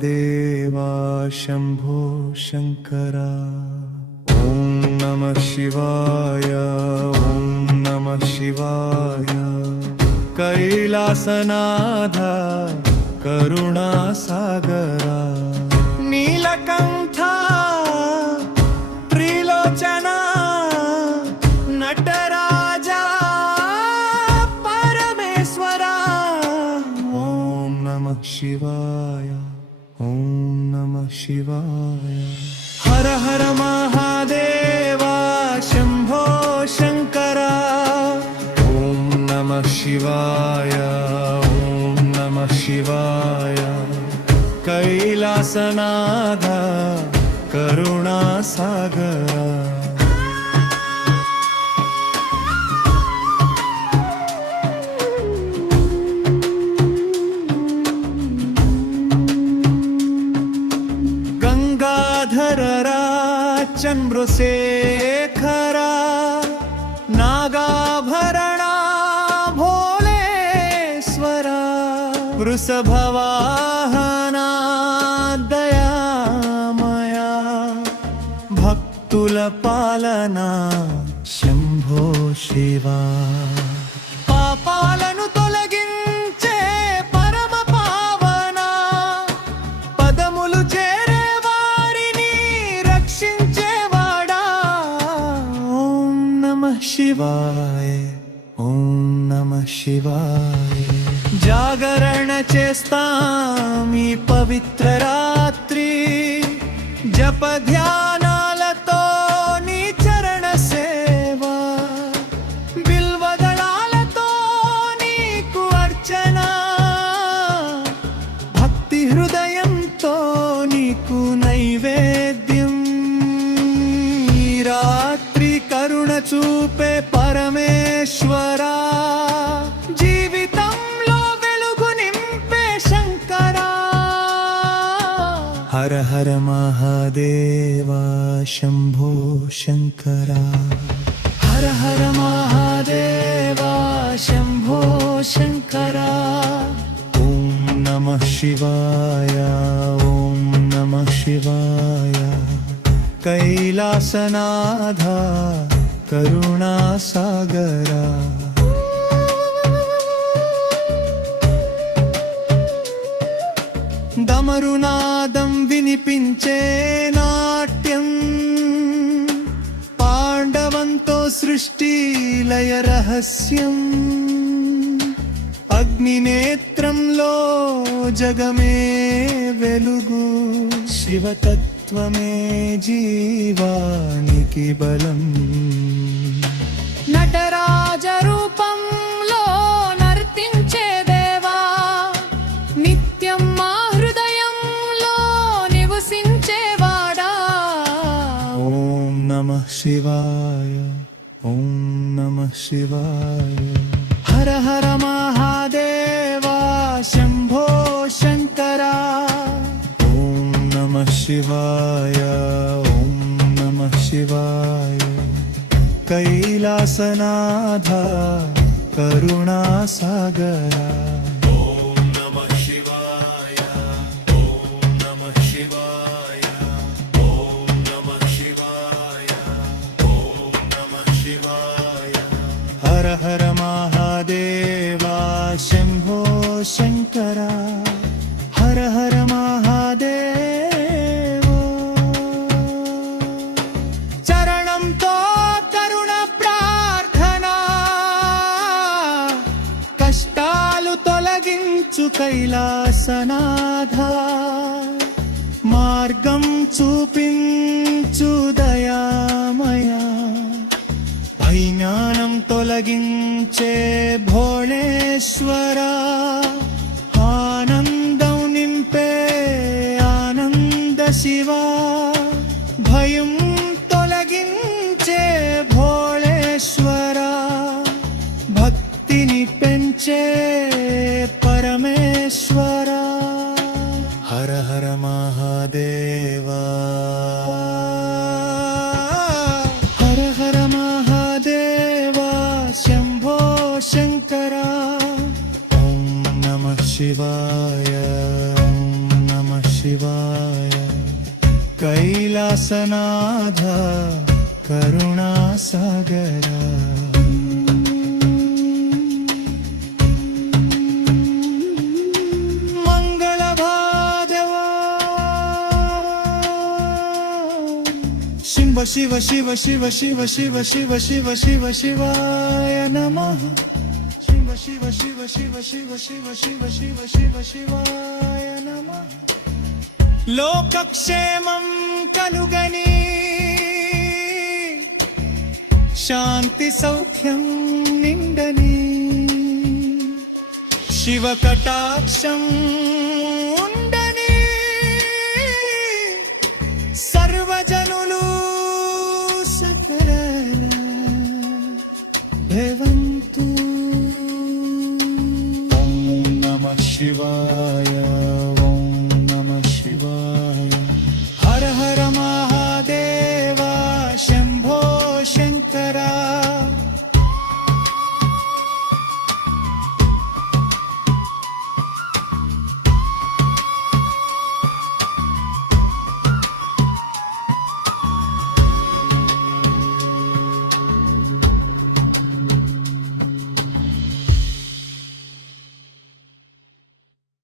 महादेवा शंभो शंकरा। ओम नमः शिवाय, ओम नमः शिवाय। कैलासनाथा करुणासागरा, नीलकंठा त्रिलोचना, नटराजा परमेश्वरा। ओम नमः शिवाय, ओम नमः शिवाय। हर हर महादेवा शंभो शंकरा। ओम नमः शिवाय, ओम नमः शिवाय। कैलासनाथा करुणासागरा। गंगाधररा चंद्रशेखरा, नागाभरणा भोलेश्वरा। वृषभवाहना दयामया, भक्तुल पालना शंभो शिवा। పాపాలను తొలగించే పరమ పావన, పదములు చేరే వారిని రక్షించేవాడా। ఓం నమః శివాయ, ఓం నమః శివాయ। జాగరణ చేస్తాం ఈ పవిత్ర రాత్రి, జప ధ్యానాలతో నీ చరణ సేవా, బిల్వదళాలతో నీకు అర్చన, భక్తి హృదయంతో నీకు నైవేద్యం। ఈ రాత్రి కరుణ చూపే పరమేశ్వరా, జీవితంలో వెలుగు నింపే శంకరా। హర హర మహాదేవా శంభో శంకరా। హర హర మహాదేవా శంభో శంకరా। ఓం నమః శివాయ, ఓం నమః శివాయ। कैलासनाथा करुणासागरा। దమరునాదం వినిపించే నాట్యం, పాండవంతో సృష్టి లయ రహస్యం। అగ్నినేత్రంలో జగమే వెలుగు, శివతత్వమే జీవానికి బలం। నటరాజ రూపంలో నర్తించే దేవా, నిత్యం మా హృదయంలో నివసించేవాడా। ఓం నమః శివాయ, ఓం నమః శివాయ। హర హర మహాదేవా శంభో శంకరా। ఓం నమః శివాయ, ఓం నమః శివాయ। कैलासनाथा करुणासागरा। ओम नमः शिवाय, ओम नमः शिवाय। ओम नमः शिवाय, ओम नमः शिवाय। हर हर महादेवा शंभो शंकरा। हर हर महादेव। चरणंतो करुण प्रार्थना, కష్టాలు తొలగించు కైలాసనాథా, మార్గం చూపించు దయామయా, అజ్ఞానం తొలగించే భోళేశ్వరా, ఆనందం నింపే ఆనంద శివా, భయం తొలగించే భోళేశ్వరా, భక్తిని పెంచే పరమేశ్వరా। హర హర మహాదేవా, హర హర మహాదేవా శంభో శంకరా। ఓం నమః శివాయ, ఓం నమః శివాయ। హంసనాథ కరుణాసాగర శివ శివ శివ శివ శివ శివ శివ శివ శివాయ నమః శివ శివ శివ శివ శివ శివ శివ శివ శివ శివాయ నమః లోకక్షేమం కలుగని శాంతి సౌఖ్యం నిండని శివ కటాక్షం ఉండని సర్వజనులు భవంతు. ఓం నమః శివాయ.